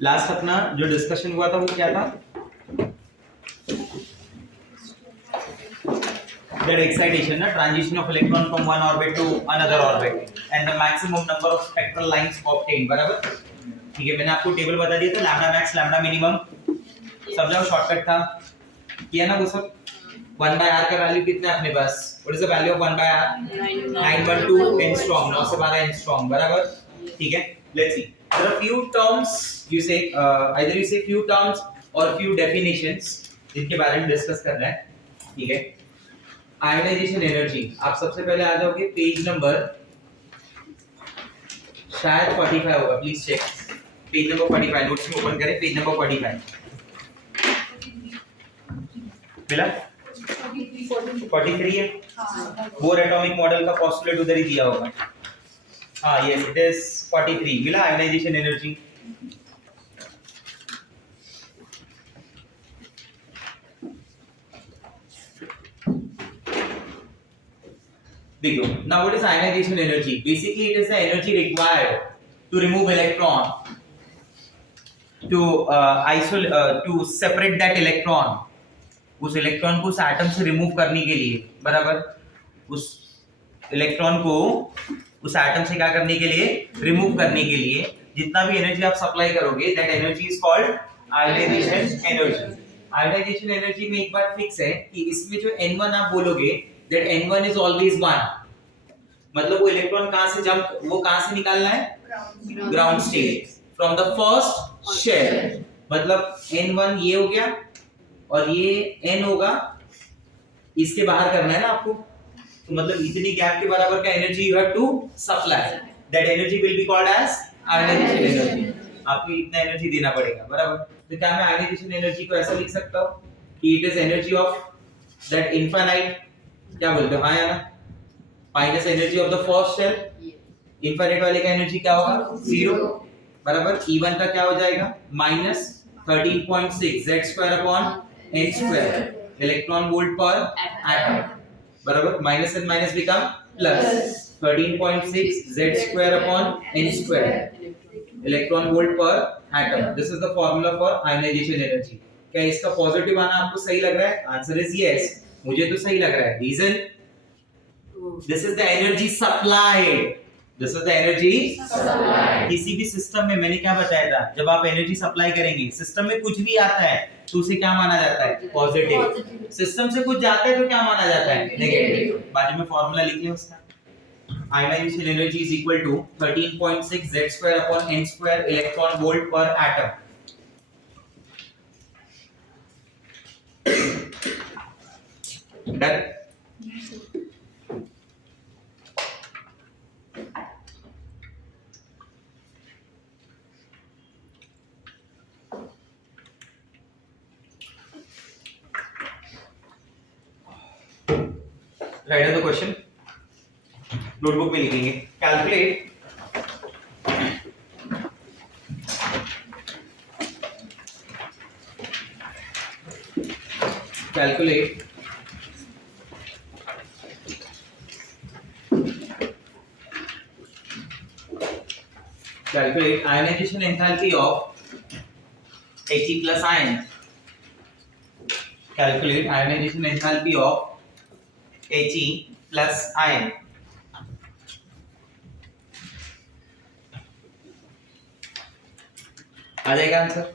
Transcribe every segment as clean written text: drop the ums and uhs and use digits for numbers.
Last अपना जो discussion हुआ था वो क्या था? That excitation, na transition of electron from one orbit to another orbit, and the maximum number of spectral lines obtained. बराबर? ठीक है, मैंने आपको टेबल बता दिया था, लैम्डा मैक्स, लैम्डा मिनिमम, सब जगह शॉर्टकट था, किया ना वो सब? 1 by r का वैल्यू कितना है अपने पास? What is the value of 1 by r? 912 angstrom, 9 से 12 एंगस्ट्रॉम, बराबर? ठीक है, let's see. There are few terms you say, either you say few terms or few definitions जिनके बारे में डिस्कस कर रहे हैं, ठीक है? आयोनाइजेशन एनर्जी, आप सबसे पहले आ जाओगे पेज नंबर शायद 45 होगा, please check page number 45, notes में ओपन करें पेज नंबर 45 मिला? 43 है, बोर एटॉमिक मॉडल का पोस्टुलेट उधर ही दिया होगा। हाँ यस, इट इज 43 मिला आयोनाइजेशन एनर्जी। देखो, now what is ionization energy? Basically it is the energy required to remove electron, to separate that electron, उस इलेक्ट्रॉन को उस एटम से रिमूव करने के लिए, बराबर? उस इलेक्ट्रॉन को उस एटम से क्या करने के लिए? रिमूव करने के लिए जितना भी एनर्जी आप सप्लाई करोगे, that energy is called ionisation energy. Ionisation energy में एक बात फिक्स है कि इसमें जो N1 आप बोलोगे, दैट N1 इज ऑलवेज 1, मतलब वो इलेक्ट्रॉन कहां से जंप, वो कहां से निकालना है? Ground state, from the first shell, मतलब N1 ये हो गया और ये N होगा, इसके बाहर करना है ना आपको, तो मतलब इतनी गैप के बराबर का energy you have to supply, that energy will be called as ionisation energy. आपको इतना एनर्जी देना पड़ेगा, बराबर? तो क्या मैं आयोनाइजेशन एनर्जी को ऐसा लिख सकता हूं कि it is energy of that infinite, क्या बोलते हो, हाँ या ना, minus energy of the first shell, infinite वाले का एनर्जी क्या होगा? 0, बराबर? E1 का क्या हो जाएगा? Minus 13.6 z² upon n square electron volt per atom, बराबर? Minus and minus become plus, 13.6 z² upon n square electron volt per atom. This is the formula for ionization energy. क्या इसका पॉजिटिव आना आपको सही लग रहा है? आंसर इज यस, मुझे तो सही लग रहा है। Reason, this is the energy supplied, this is the energy supplied। किसी भी सिस्टम में मैंने क्या बताया था, जब आप एनर्जी सप्लाई करेंगे, सिस्टम में कुछ भी आता है तो उसे क्या माना जाता है? पॉजिटिव। सिस्टम से कुछ जाता है तो क्या माना जाता है? नेगेटिव। बाजू में फार्मूला लिख लिया उसका, ionization energy is equal to 13.6 z² upon n square electron volt per atom. Done? Write the question, notebook में लिखेंगे। Calculate calculate ionization enthalpy of He plus ion, calculate ionization enthalpy of He plus ion। आ जाएगा answer?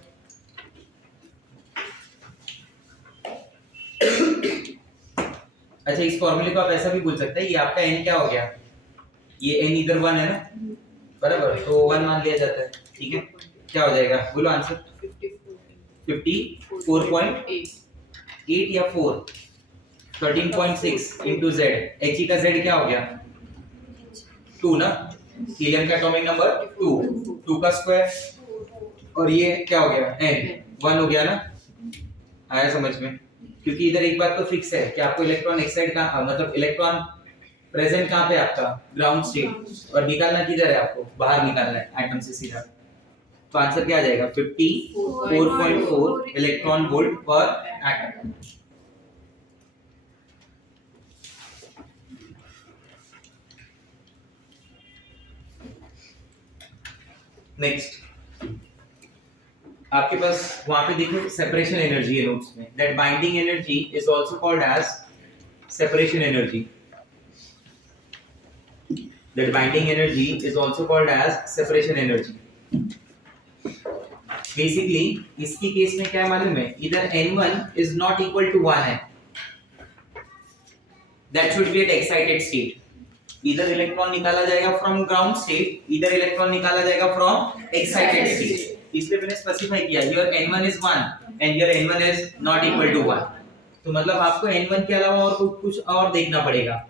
अच्छा, इस फॉर्मूले को आप ऐसा भी बोल सकते हैं, ये आपका n क्या हो गया? ये n इधर 1 है ना, बराबर? तो 1 मान लिया जाता है, ठीक है? क्या हो जाएगा, बोलो आंसर? 54.8 या 4, 13.6 into z, He का z क्या हो गया? 2 ना, हीलियम का एटॉमिक नंबर 2 का स्क्वायर, और ये क्या हो गया? n 1 हो गया ना। आया समझ में? क्योंकि इधर एक बात तो फिक्स है कि आपको इलेक्ट्रॉन एक्साइड का मतलब इलेक्ट्रॉन प्रेजेंट कहां पे आपका? ग्राउंड स्टेट, और निकालना किधर है आपको? बाहर निकालना है एटम से सीधा। तो आंसर क्या आ जाएगा? 54.4 electron volt per atom. Next, आपके पास वहां पे देखो सेपरेशन एनर्जी है नोट्स में, that binding energy is also called as separation energy, that binding energy is also called as separation energy. Basically इसकी केस में क्या मालूम है, इधर n1 is not equal to 1 है, that should be at excited state. इधर electron निकाला जाएगा फ्रॉम ग्राउंड स्टेट, इधर इलेक्ट्रॉन निकाला जाएगा फ्रॉम एक्साइटेड स्टेट, इसलिए मैंने स्पेसिफाई किया your n1 is 1 and your n1 is not equal to 1. तो मतलब आपको n1 के अलावा और कुछ और देखना पड़ेगा.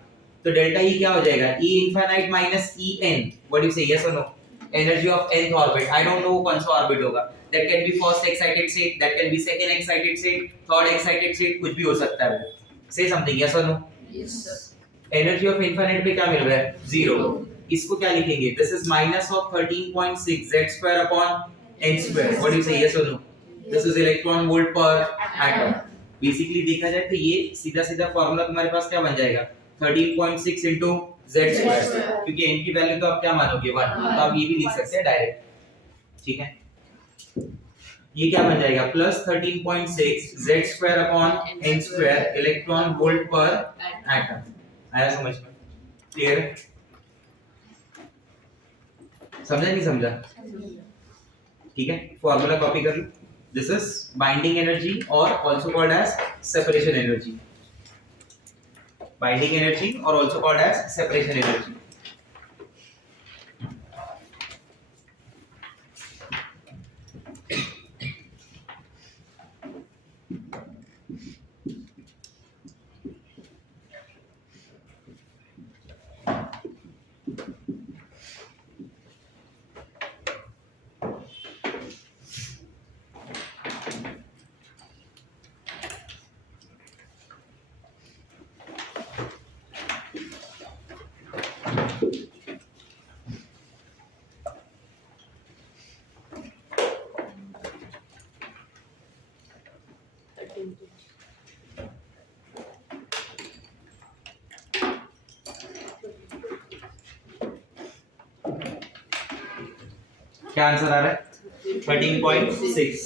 तो डेल्टा ई क्या हो जाएगा, E infinite minus En, what do you say, yes or no, energy of nth orbit. I don't know कौन सा ऑर्बिट होगा, that can be first excited state, that can be second excited state, third excited state, कुछ भी हो सकता है. Say something, yes or no? Yes sir. Energy of infinite पे क्या मिल रहा है, 0. इसको क्या लिखेंगे, this is minus of 13.6 z² upon n². What do you say, yes और no? This is electron volt per atom. Basically देखा जाए तो ये सीधा सीधा फार्मूला तुम्हारे पास क्या बन जाएगा, 13.6 into z², क्योंकि n की वैल्यू तो आप क्या मानोगे 1, तो आप ये भी लिख सकते हैं डायरेक्ट. ठीक है, ये क्या बन जाएगा, plus 13.6 z² upon n² electron volt per atom. आया समझ में, क्लियर है? समझा नहीं समझा? ठीक है, फॉर्मूला कॉपी कर लो. दिस इज बाइंडिंग एनर्जी और also called as separation energy. Binding energy और also called as separation energy. क्या आंसर आ रहा है, 13.6.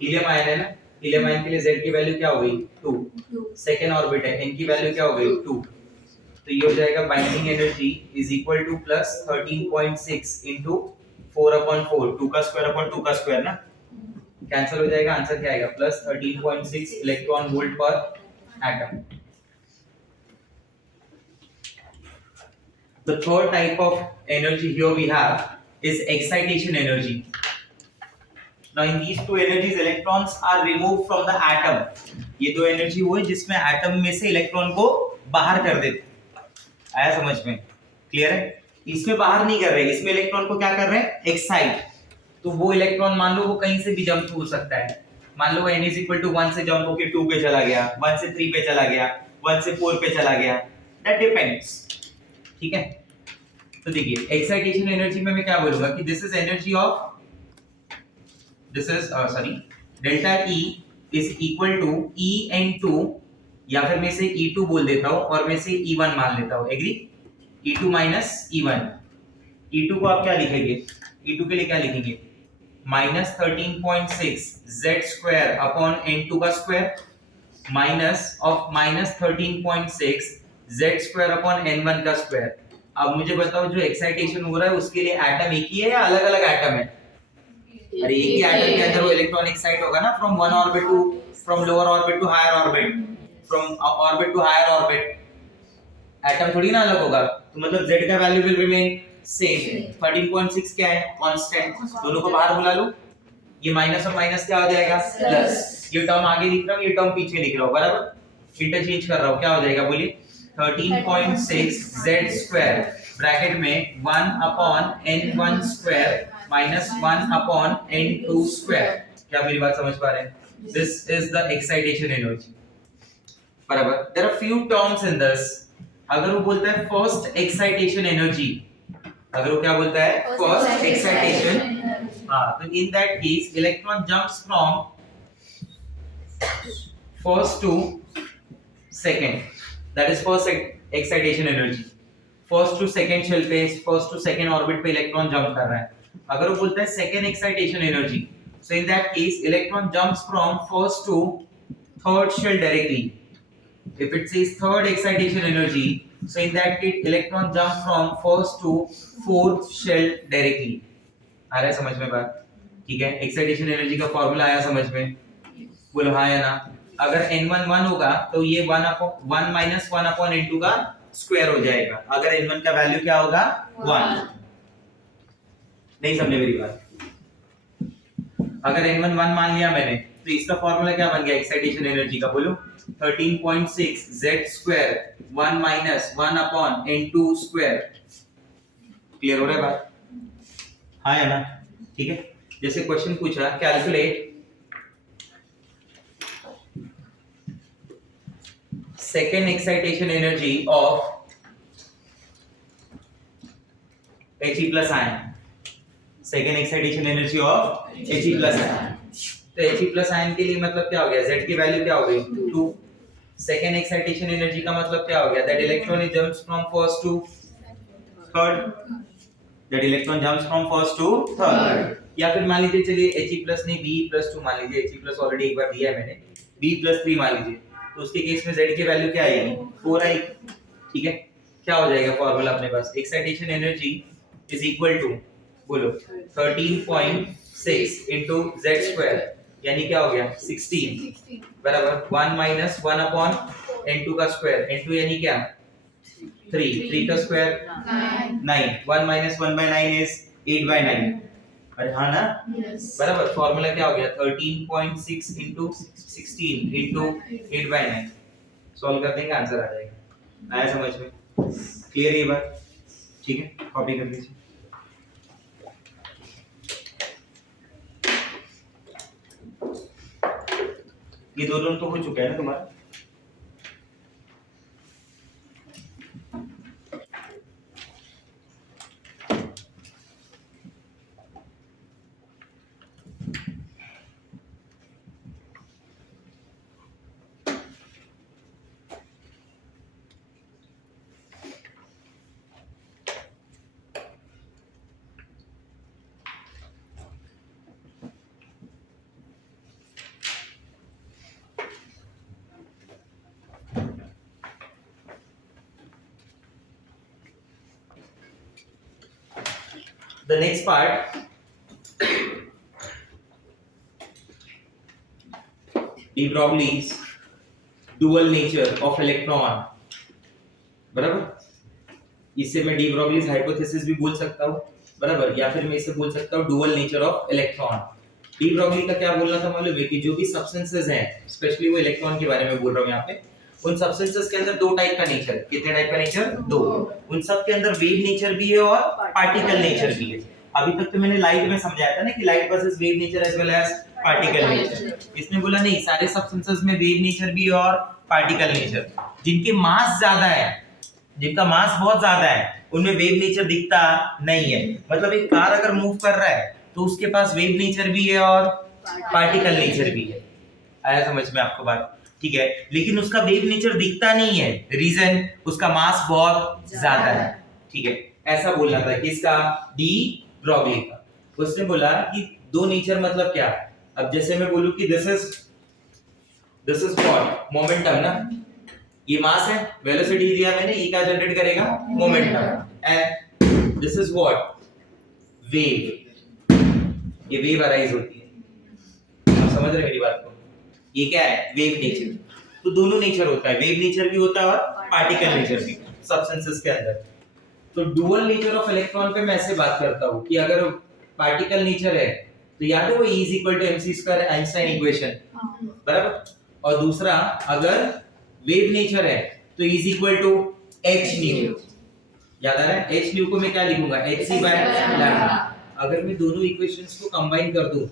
हीलियम आयन है ना, हीलियम आयन के लिए Z की वैल्यू क्या हो गई, 2. सेकेंड ऑर्बिट है, N की वैल्यू क्या हो गई, 2. तो ये हो जाएगा binding energy is equal two plus 13.6 into 4/4, 2 का स्क्वायर अपॉन 2 का स्क्वायर ना, कैंसिल हो जाएगा. आंसर क्या आएगा, plus 13.6 electron volt per atom. The third type of energy here we have is excitation energy. Now in these two energies electrons are removed from the atom. ये दो energy हुए जिसमें atom में से इलेक्ट्रॉन को बाहर कर देते. आया समझ में, क्लियर है? इसमें बाहर नहीं कर रहे, इसमें इलेक्ट्रॉन को क्या कर रहे हैं, एक्साइट. तो वो इलेक्ट्रॉन मान लो वो कहीं से भी जंप हो सकता है. मान लो n is equal to 1 से जंप होके 2 पे चला गया, 1 से 3 पे चला गया, 1 से 4 पे चला गया, that depends. ठीक है, तो देखिए एक्साइटेशन एनर्जी में मैं क्या बोलूंगा कि this is energy of, this is sorry, delta E is equal to En2, या फिर मैं इसे E2 बोल देता हूं और मैं इसे E1 मान लेता हूं. Agree? E2 minus E1. E2 को आप क्या लिखेंगे, E2 के लिए क्या लिखेंगे, माइनस 13.6 z² अपॉन n2 का square minus of minus 13.6 z² upon n1 का स्क्वायर. अब मुझे बताओ जो एक्साइटेशन हो रहा है उसके लिए एटम एक ही है या अलग अलग एटम है? अरे एक ही एटम के अंदर वो इलेक्ट्रॉन एक्साइट होगा ना, from one orbit to, from lower orbit to higher orbit, from orbit to higher orbit. Atom थोड़ी ना अलग होगा, तो मतलब z का वैल्यू विल रिमेन सेम. 13.6 क्या है, कांस्टेंट. दोनों को बाहर बुला लो, ये माइनस और माइनस क्या हो जाएगा, प्लस. ये टर्म आगे लिख रहा हूं, ये टर्म पीछे लिख रहा हूं, बराबर इंटरचेंज कर रहा हूं. क्या हो जाएगा बोलिए, 13.6 z² ब्रैकेट में 1 upon n1 square minus 1 upon n2 square. क्या मेरी बात समझ पा रहे हैं? This is the excitation energy, बराबर. There are few terms in this. अगर वो बोलता है फर्स्ट एक्साइटेशन एनर्जी, अगर वो क्या बोलता है, फर्स्ट एक्साइटेशन, हाँ, तो in that case electron jumps from first to second, that is first excitation energy. First to second shell पे, फर्स्ट टू सेकंड ऑर्बिट पे इलेक्ट्रॉन जंप कर रहा है. अगर वो बोलता है second excitation energy, So in that case, electron jumps from first to third shell directly. If it says third excitation energy, so in that case electron jumps from first to fourth shell directly. आ रहा है समझ में बात? ठीक है, excitation energy का formula आया समझ में? बोलो हाँ या ना? अगर n1 1 होगा तो ये 1 माइनस 1 अपॉन n2 का स्क्वायर हो जाएगा। अगर n1 का वैल्यू क्या होगा? 1। नहीं समझे मेरी बात? अगर n1 1 मान लिया मैंने तो इसका फॉर्मूला क्या बन गया एक्साइटेशन एनर्जी का? बोलो 13.6 z square 1 minus 1 upon n2 square. Clear हो रहा है बात? हाँ या ना? ठीक है, जैसे क्वेश्चन पूछा calculate second excitation energy of He plus ion. Second excitation energy of He plus ion. तो He प्लस आयन के लिए मतलब क्या हो गया? Z की वैल्यू क्या हो गई? 2। सेकेंड एक्साइटेशन एनर्जी का मतलब क्या हो गया? That electron is jumps from first to third. That electron jumps from first to third. या फिर मान लीजिए चलिए He प्लस नहीं Be प्लस 2 मान लीजिए। He प्लस ऑलरेडी एक बार दिया है मैंने, Be प्लस 3 मान लीजिए, तो उसके केस में Z की वैल्यू क्या आएगी? 4 आएगी। ठीक है, क्या हो जाएगा फॉर्मूला अपने पास? Excitation energy is equal to बोलो 13.6 इनटू Z स्क्वायर, यानी क्या हो गया? 16 बराबर 1 माइनस 1 अपॉन n2 का स्क्वायर। n2 यानी क्या? 3 का square 9। 1 minus 1 by 9 is 8 by 9। अरे हाँ ना? बराबर फॉर्मूला क्या हो गया? 13.6 इनटू 16 इनटू 8 by 9। सॉल्व कर देंगे, आंसर आ जाएगा। आया समझ में? क्लियर ये बात? ठीक है, कॉपी कर लीजिए। ये दोनों तो हो चुका है ना तुम्हारा? The next part, de Broglie's dual nature of electron। बराबर, इससे मैं de Broglie's hypothesis भी बोल सकता हूँ, बराबर, या फिर मैं इसे बोल सकता हूँ dual nature of electron। de Broglie का क्या बोलना था मालूम है? कि जो भी सब्सटेंसेस हैं, स्पेशली वो इलेक्ट्रॉन के बारे में बोल रहा हूँ यहाँ पे, उन सब्सटेंसेस के अंदर दो टाइप का नेचर। कितने टाइप का नेचर? दो। उन सब के अंदर वेव नेचर भी है और पार्टिकल नेचर भी है। अभी तक तो मैंने लाइट में समझाया था ना कि light versus wave nature as well as particle nature. इसने बोला नहीं, सारे सब्सटेंसेस में वेव नेचर भी है और पार्टिकल नेचर। जिनके मास ज्यादा है, जिनका मास बहुत ज्यादा है, उनमें वेव नेचर दिखता नहीं है। मतलब एक कार अगर मूव कर रहा है तो उसके पास वेव नेचर भी है और पार्टिकल नेचर भी है। आया समझ में आपको बात? ठीक है, लेकिन उसका वेव नेचर दिखता नहीं है। रीजन, उसका मास बहुत ज्यादा है। ठीक है, ऐसा बोलना था किसका? डी ब्रॉगली का। उसने बोला कि दो नेचर मतलब क्या? अब जैसे मैं बोलूं कि दिस इज व्हाट? मोमेंटम ना। ये मास है, वेलोसिटी दिया मैंने, ये क्या जनरेट करेगा? Momentum. And this is what? Wave. ये वेव अराइज होती है। आप समझ रहे मेरी बात को? ये क्या है? Wave nature. तो दोनों नेचर होता है, वेव नेचर भी होता है और पार्टिकल नेचर भी सब्सटेंसेस के अंदर। तो डुअल नेचर ऑफ इलेक्ट्रॉन पे मैं ऐसे बात करता हूँ कि अगर पार्टिकल नेचर है तो याद है वो E equal to mc² Einstein equation, बराबर। और दूसरा अगर वेव नेचर है तो E equal to h nu. याद आ रहा है? h न्यू को मैं क्या लिखूंगा? hc/लैम्डा। अगर मैं दोनों इक्वेशंस को कंबाइन कर दूं,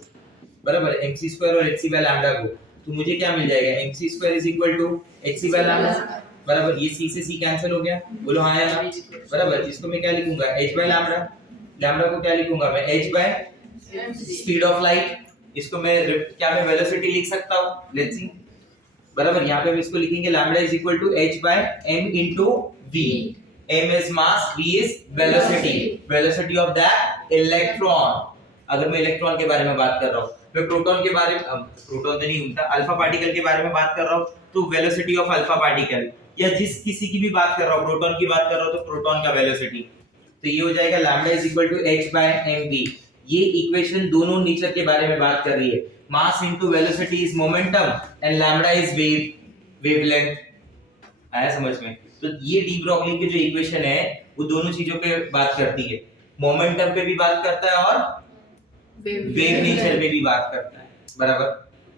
बराबर, mc² और hc/लैम्डा को, तो मुझे क्या मिल जाएगा? mc² इज इक्वल टू hc/लैम्डा, बराबर। ये c से c कैंसिल हो गया, बोलो हाँ या ना? बराबर। इसको मैं क्या लिखूंगा? h/लैम्डा। लैम्डा को क्या लिखूंगा मैं? h/ speed of light. इसको मैं क्या मैं वेलोसिटी लिख सकता हूँ? लेट्स सी, बराबर। यहाँ पे हम इसको लिखेंगे lambda is equal to h/m into v। m is mass, v is velocity, velocity of that electron. अगर मैं इलेक्ट्रॉन के बारे में बात कर रहा हूँ, मैं प्रोटॉन के बारे में प्रोटॉन तो नहीं होता, अल्फा पार्टिकल के बारे में बात कर रहा हूँ तो वेलोसिटी ऑफ अल्फा पार्टिकल, या जिस किसी की भी बात कर रहा हूँ, प्रोटॉन की बात कर रहा हूँ तो प्रोटॉन का वेलोसिटी, तो ये हो जाएगा lambda is equal to h by mv। ये इक्वेशन दोनों नेचर के बारे में बात कर रही है। Mass into velocity is momentum and lambda is wavelength. आया समझ में? तो ये डी ब्रोगली की जो इक्वेशन है वो दोनों चीजों पे बात करती है, मोमेंटम पे भी बात करता है और वेव नेचर पे भी बात करता है, बराबर।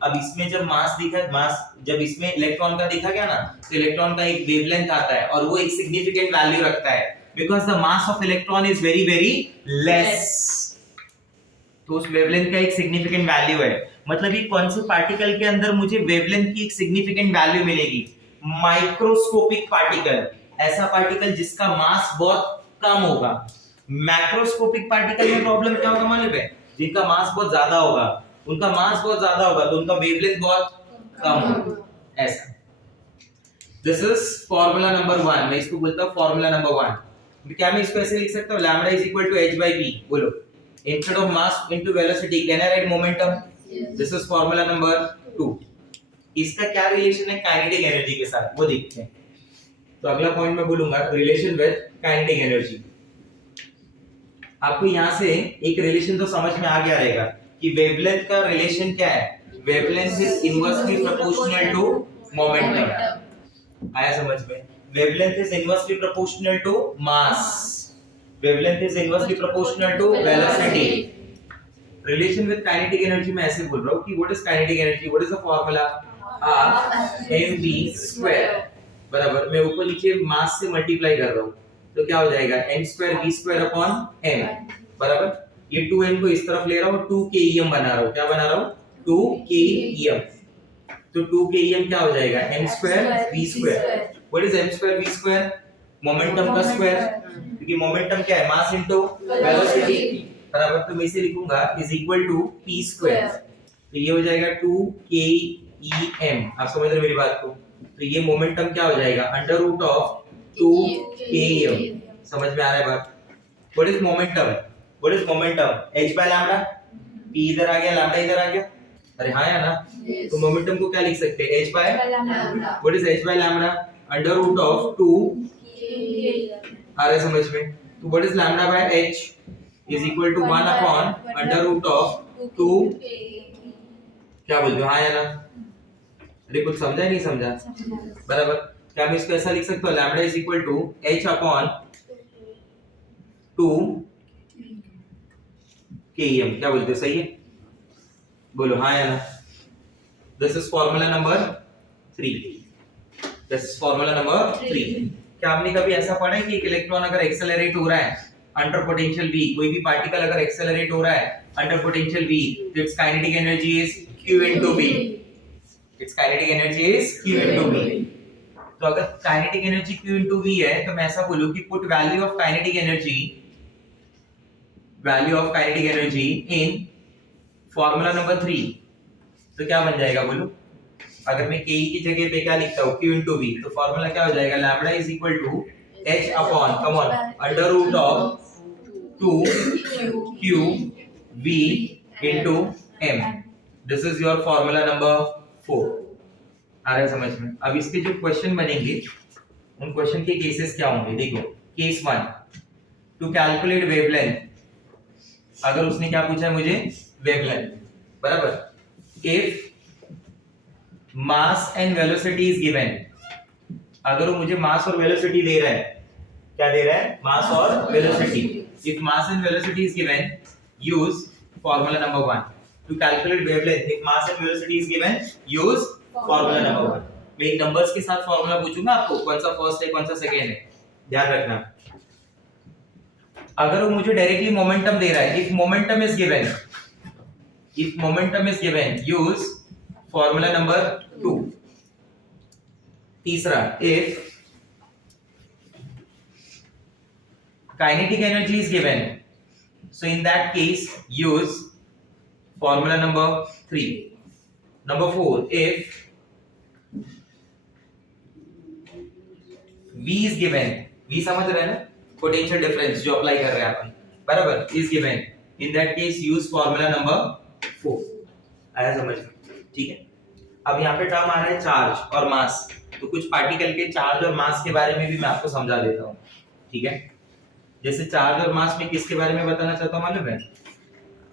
अब इसमें जब मास दिखा, मास जब इसमें इलेक्ट्रॉन का देखा गया ना, तो इलेक्ट्रॉन का एक वेवलेंथ आता है और वो एक सिग्निफिकेंट वैल्यू रखता है, because the mass of electron is very very less. तो उस वेवलेंथ का एक सिग्निफिकेंट वैल्यू है, मतलब ये कौन से पार्टिकल के अंदर मुझे वेवलेंथ की एक सिग्निफिकेंट वैल्यू मिलेगी? माइक्रोस्कोपिक पार्टिकल, ऐसा पार्टिकल जिसका मास बहुत कम होगा। मैक्रोस्कोपिक पार्टिकल में प्रॉब्लम क्या होगा मालूम है? जिनका मास बहुत ज्यादा होगा, उनका मास बहुत ज्यादा होगा तो उनका वेवलेंथ बहुत कम होगा, ऐसा। दिस इज फार्मूला नंबर 1, मैं इसको बोलता हूं फार्मूला नंबर 1। क्या मैं इसको ऐसे लिख सकता हूं, lambda is equal to h by p, बोलो, instead of mass into velocity can I write momentum? This is formula number 2। इसका क्या रिलेशन है काइनेटिक एनर्जी के साथ, वो देखते हैं। तो अगला पॉइंट मैं बोलूंगा रिलेशन विद काइनेटिक एनर्जी। आपको यहां से एक रिलेशन तो समझ में आ गया रहेगा कि वेवलेंथ का रिलेशन क्या है, wavelength is inversely proportional to momentum. आया समझ में? Wavelength is inversely proportional to mass, wavelength is inversely proportional to velocity. Relation with kinetic energy में ऐसे बोल रहा हूं कि what is kinetic energy, what is the formula, mv², बराबर। मैं ऊपर नीचे मास से मल्टीप्लाई कर रहा हूं तो क्या हो जाएगा, m²v² अपॉन m, बराबर। ये 2m को इस तरफ ले रहा हूं, 2 kem बना रहा हूं, क्या बना रहा हूं, 2 kem। तो 2 kem क्या हो जाएगा, m²v²। What is m²v²? Momentum का स्क्वायर, क्योंकि मोमेंटम क्या है, मास इनटू वेलोसिटी, बराबर। तो मैं इसे लिखूंगा इज इक्वल टू p²। तो ये हो जाएगा 2 kem। आप समझ रहे मेरी बात को? तो ये मोमेंटम क्या हो जाएगा, अंडर रूट ऑफ 2 km। समझ में आ रहा है बात? What is momentum, what is momentum, h by lambda, p इधर आ गया, लैम्डा इधर आ गया, अरे हाँ या ना? तो मोमेंटम को क्या लिख सकते हैं, h by लैम्डा। What is h by lambda, under root of 2 आ रहा है समझ में? तो what is lambda by h is equal to 1 upon under root of 2, क्या बोलते हो, हाँ या ना? अरे कुछ समझा नहीं समझा, बराबर। क्या मैं इसको ऐसा लिख सकता हूँ, lambda is equal to h upon 2 km, क्या बोलते हो, सही है? बोलो हाँ या ना? This is formula number 3, this is formula number 3। क्या आपने कभी ऐसा पढ़ा है कि एक इलेक्ट्रॉन अगर एक्सेलरेट हो रहा है अंडर पोटेंशियल v, कोई भी पार्टिकल अगर एक्सेलरेट हो रहा है अंडर पोटेंशियल v, तो it's kinetic energy is q into v, it's kinetic energy is q into v। तो अगर kinetic energy q into v है तो मैं ऐसा बोलूं कि put value of kinetic energy in formula number 3, तो क्या बन जाएगा बोलो? अगर मैं ke की जगह पे क्या लिखता हूं, q into v, तो फॉर्मूला क्या हो जाएगा, lambda is equal to h upon, come on, under root of 2 q v into m। This is your formula number 4। आ रहा है समझ में? अब इसके जो क्वेश्चन बनेंगे उन क्वेश्चन के केसेस क्या होंगे, देखो। केस 1, टू कैलकुलेट वेवलेंथ, अगर उसने क्या पूछा है मुझे, वेवलेंथ, बराबर। If mass and velocity is given, अगर वो मुझे मास और वेलोसिटी दे रहा है, क्या दे रहा है, मास और velocity. If mass and velocity is given, use formula number 1 to calculate wavelength. If mass and velocity is given, use formula number 1। मैं एक नंबर्स के साथ फॉर्मूला पूछूंगा आपको, कौन सा फर्स्ट है कौन सा सेकंड है, ध्यान रखना। अगर वो मुझे डायरेक्टली मोमेंटम दे रहा है, if momentum is given, use formula number 2। तीसरा, if kinetic energy is given, so in that case use formula number 3. Number 4, if V is given, V समझ रहे हैं ना, पोटेंशियल डिफरेंस जो अप्लाई कर रहे हैं अपन, बराबर, is given, in that case use formula number 4। आया समझ में? ठीक है, अब यहाँ पे टर्म आ रहा है चार्ज और मास, तो कुछ पार्टिकल के चार्ज और मास के बारे में भी मैं आपको समझा देता हूँ। ठीक है, जैसे चार्ज और मास में किसके बारे में बताना चाहता हूँ मालूम है?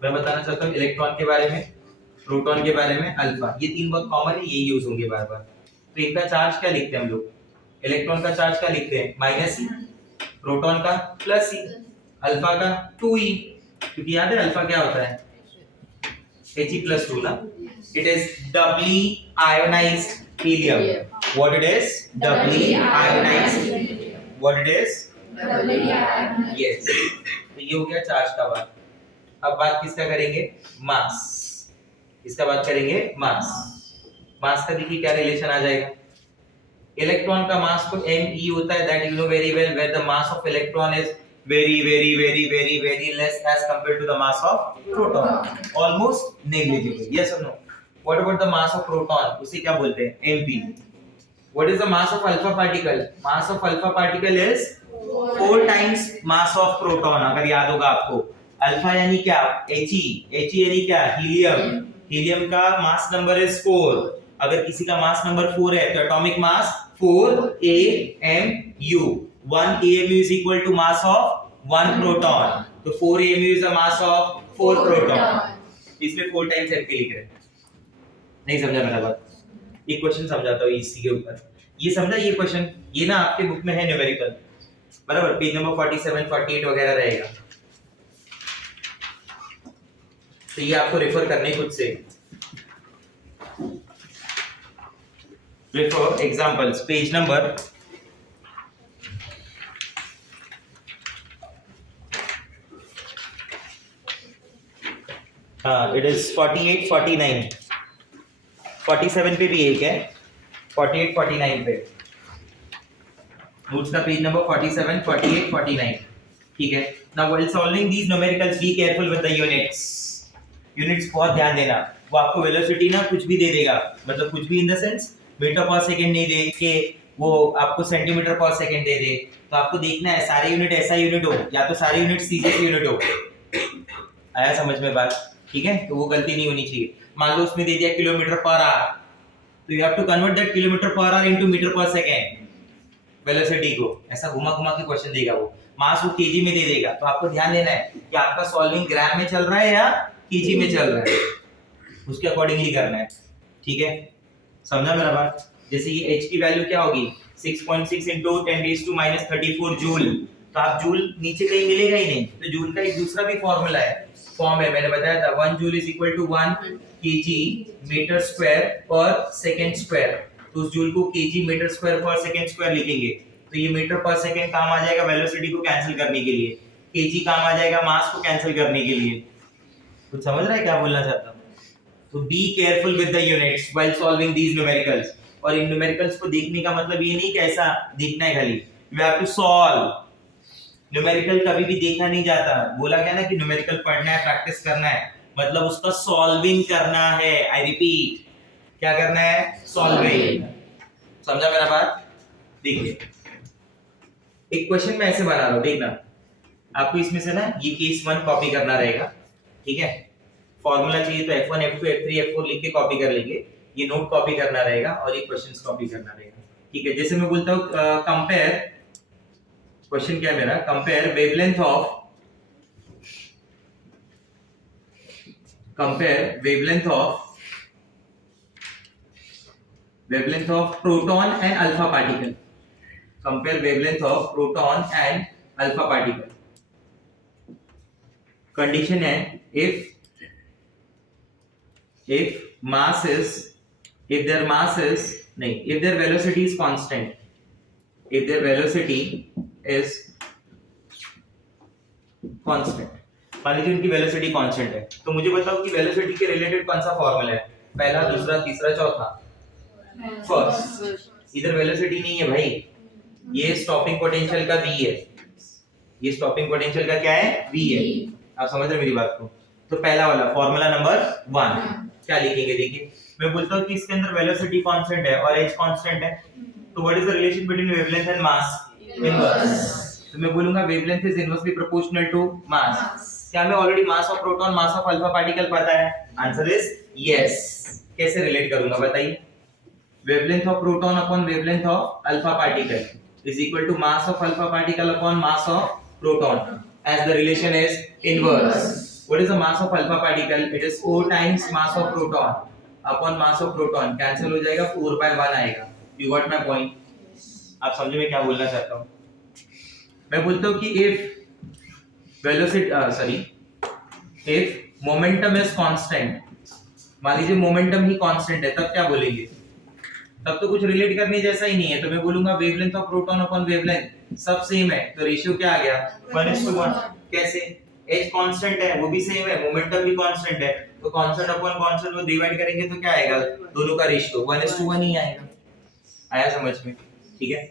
मैं बताना चाहता हूँ इलेक्ट्रॉन के बारे में, प्रोटॉन के बारे में, अल्फा, ये तीन बहुत कॉमन है, ये यूज होंगे बार बार। तो इनका चार्ज क्या लिखते हैं हम लोग? इलेक्ट्रॉन का चार्ज क्या लिखते हैं? -e, प्रोटॉन का +e, अल्फा का 2e, क्योंकि याद है अल्फा क्या होता है? He+2 ना। It is doubly ionized helium. What it is? Doubly ionized. What it is? Yes. तो ये हो गया चार्ज का बात। अब बात किसका करेंगे? मास। किसका बात करेंगे? मास। मास का देखिए क्या रिलेशन आ जाएगा? इलेक्ट्रॉन का मास तो me होता है, that you know very well, where the mass of electron is very less as compared to the mass of proton, almost negligible. Yes or no? What about the mass of proton? उसे क्या बोलते हैं? mp. What is the mass of alpha particle? Mass of alpha particle is 4 times mass of proton. अगर याद होगा आपको, alpha यानी क्या? He. He यानी क्या? हीलियम. हीलियम का मास नंबर is 4. अगर किसी का मास नंबर 4 है तो atomic mass 4 AMU. 1 AMU is equal to mass of 1 proton. तो 4 AMU is the mass of 4 proton. इसलिए 4 times MP लिख रहे हैं। नहीं समझा मेरा बात? एक क्वेश्चन समझाता हूँ इसी के ऊपर। ये समझा ये क्वेश्चन? ये ना आपके बुक में है न्यूमेरिकल, बराबर, पेज नंबर 47, 48 वगैरह रहेगा। तो ये आपको रेफर करने खुद से। Refer examples, page number it is 48, 49, 47 पे भी एक है, 48, 49 पे नोट्स का पेज नंबर 47, 48, 49। ठीक है, now while solving these numericals be careful with the units. Units बहुत ध्यान देना। वो आपको वेलोसिटी ना कुछ भी दे देगा, मतलब कुछ भी in the sense metre per second नहीं दे के वो आपको सेंटीमीटर पर सेकंड दे दे। तो आपको देखना है सारे यूनिट ऐसा यूनिट हो या तो सारे यूनिट सीधे यूनिट हो। आया समझ में बात? ठीक है, तो वो गलती नहीं होनी चाहिए। मान लो उसने दे दिया किलोमीटर पर आवर, तो you have to convert that kilometre per hour into metre per second velocity को। ऐसा घुमा घुमा के क्वेश्चन देगा वो। मास वो केजी में दे देगा, तो आपको ध्यान देना है कि आपका सॉल्विंग ग्राम में चल रहा है या केजी में चल रहा है, उसके अकॉर्डिंगली करना है। ठीक है, समझा मेरा बात? जैसे ये h की वैल्यू क्या होगी? 6.6 into 10⁻34 जूल। तो आप जूल नीचे कहीं मिलेगा ही नहीं, तो जूल का एक दूसरा भी फॉर्मूला है, फॉर्म है, मैंने बताया था 1 joule is equal to 1 KG metre square per second square. तो उस जूल को KG metre square per second square लिखेंगे, तो ये मीटर पर सेकंड काम आ जाएगा वेलोसिटी को कैंसिल करने के लिए, केजी काम आ जाएगा मास को कैंसिल करने के लिए। कुछ समझ रहा है क्या बोलना चाहता हूं? तो be careful with the units while solving these numericals. और इन न्यूमेरिकल्स को देखने का मतलब ये नहीं कि ऐसा देखना है खाली, you have to solve. Numerical कभी भी देखा नहीं जाता। बोला गया ना कि न्यूमेरिकल पढ़ना है, प्रैक्टिस करना है, मतलब उसका सॉल्विंग करना है। आई रिपीट, क्या करना है? सॉल्विंग। समझा मेरा बात? देखिए एक क्वेश्चन मैं ऐसे बना रहा हूं, देखना आपको इसमें से ना ये केस 1 कॉपी करना रहेगा। ठीक है, फॉर्मूला चाहिए तो F1, F2, F3, F4 लिख के कॉपी कर लेंगे। ये नोट कॉपी करना रहेगा और ये क्वेश्चंस कॉपी करना रहेगा। ठीक है, जैसे मैं बोलता हूँ कंपेयर, क्वेश्चन क्या है मेरा? Compare wavelength of proton and alpha particle. Compare wavelength of proton and alpha particle. Condition है if their velocity is constant, if their velocity is constant, मान लीजिए उनकी वेलोसिटी कांस्टेंट है, तो मुझे बताओ कि वेलोसिटी के रिलेटेड कौन सा फॉर्मूला है? पहला, दूसरा, तीसरा, चौथा? फर्स्ट। इधर वेलोसिटी नहीं है भाई, ये स्टॉपिंग पोटेंशियल का v है। ये स्टॉपिंग पोटेंशियल का क्या है? v है। आप समझ रहे मेरी बात को? तो पहला वाला फॉर्मूला नंबर 1 क्या लिखेंगे? देखिए मैं बोलता हूँ कि इसके अंदर वेलोसिटी कांस्टेंट है और h कांस्टेंट है, तो what is the relation between wavelength and mass? Inverse. तो मैं बोलूंगा wavelength is inversely proportional to mass. क्या हमें already mass of proton, mass of alpha particle पता है? Answer is yes. कैसे रिलेट करूंगा बताइए? Wavelength of proton upon wavelength of alpha particle is equal to mass of alpha particle upon mass of proton, as the relation is inverse. What is the mass of alpha particle? It is 4 times mass of proton upon mass of proton. Cancel हो जाएगा, 4/1 आएगा। You got my point? आप समझे मैं क्या बोलना चाहता हूँ? मैं बोलता हूँ कि if momentum is constant, मान लीजिए मोमेंटम ही कांस्टेंट है, तब क्या बोलेंगे? तब तो कुछ रिलेट करने जैसा ही नहीं है, तो मैं बोलूंगा wavelength of proton upon wavelength सब सेम है, तो रेशियो क्या आ गया? 1:1। कैसे? h कांस्टेंट है, वो भी सेम है, मोमेंटम भी कांस्टेंट है, तो कांस्टेंट अपॉन कांस्टेंट को डिवाइड करेंगे तो क्या आएगा? दोनों का रेशियो 1:1 ही आएगा। आया समझ में? ठीक है।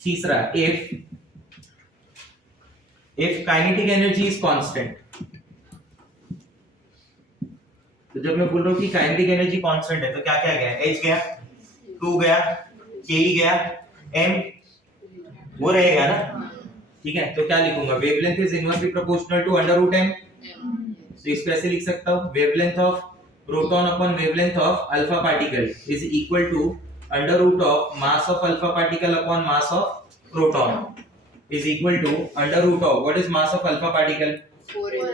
तीसरा, if kinetic energy is constant, तो जब मैं बोल रहा हूँ कि काइनेटिक एनर्जी कांस्टेंट है, तो क्या क्या गया? h गया, 2 गया, k गया, m वो रहेगा ना? ठीक है, तो क्या लिखूंगा? Wavelength is inversely proportional to √m। तो इस पे ऐसे लिख सकता हूँ, wavelength of proton upon wavelength of alpha particle is equal to √ mass of alpha particle upon mass of proton is equal to √ what is mass of alpha particle?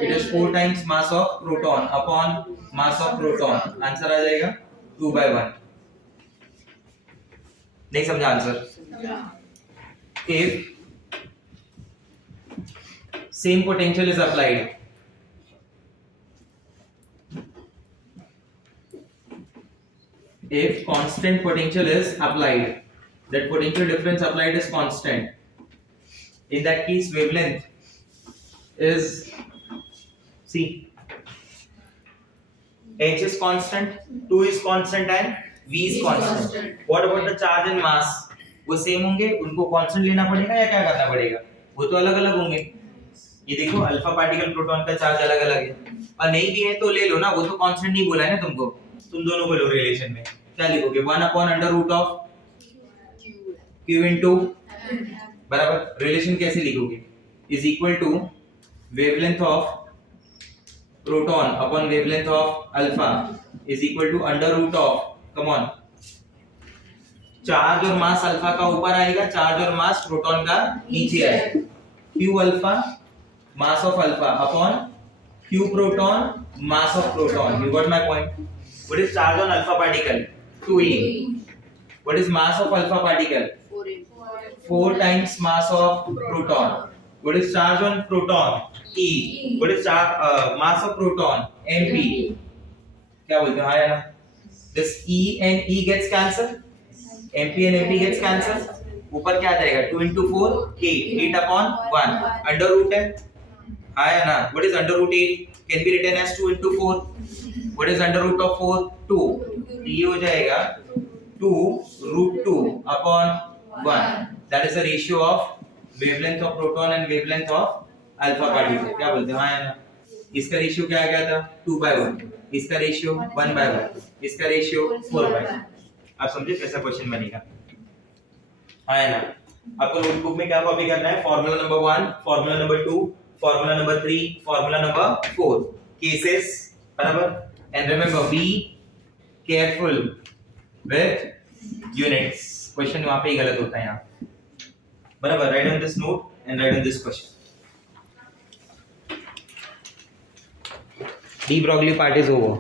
It is 4 times mass of proton upon mass of proton. Answer आ जाएगा 2/1। नहीं समझा answer? If same potential is applied, if constant potential is applied, that potential difference applied is constant. In that case, wavelength is, see, h is constant, 2 is constant and v is constant. What about the charge and mass? वो same होंगे, उनको constant लेना पड़ेगा या क्या करना पड़ेगा? वो तो अलग अलग होंगे। ये देखो, अल्फा पार्टिकल प्रोटॉन का चार्ज अलग अलग है, और नहीं भी है तो ले लो ना, वो तो कांस्टेंट नहीं बोला है ना तुमको, तुम दोनों को लो रिलेशन में। क्या लिखोगे? 1/√of q into, बराबर, रिलेशन कैसे लिखोगे? Is equal to wavelength of proton upon wavelength of alpha is equal to √of, come on, charge और मास अल्फा का ऊपर आएगा, चार्ज और मास प्रोटॉन का नीचे आएगा। q alpha mass of alpha upon q proton mass of proton. You got my point? What is charge on alpha particle? 2e। What is mass of alpha particle? 4 times mass of proton. What is charge on proton? E. What is mass of proton? mp. क्या बोलते हैं? हाँ या ना? This E and E gets cancelled. mp and mp gets cancelled. ऊपर क्या आ जाएगा? 2 into 4 8, 8/1 under root है। हाँ या ना? What is √8? Can be written as 2 into 4. What is √ of 4? 2. ये हो जाएगा 2√2 upon 1. That is the ratio of wavelength of proton and wavelength of alpha particle. क्या बोलते हैं? हाँ या ना? इसका रेशियो क्या आ गया था? 2/1। इसका रेशियो 1/1। इसका रेशियो 4/1। आप समझे कैसा क्वेश्चन बनेगा? हाँ या ना? आपको नोटबुक में क्या कॉपी करना है? Formula number 1, formula number 2, formula number 3, formula number 4, cases, बराबर? And remember, be careful with units. Question वहां पे ही गलत होता है यहाँ, बराबर? Write on this note and write on this question. De Broglie part is over.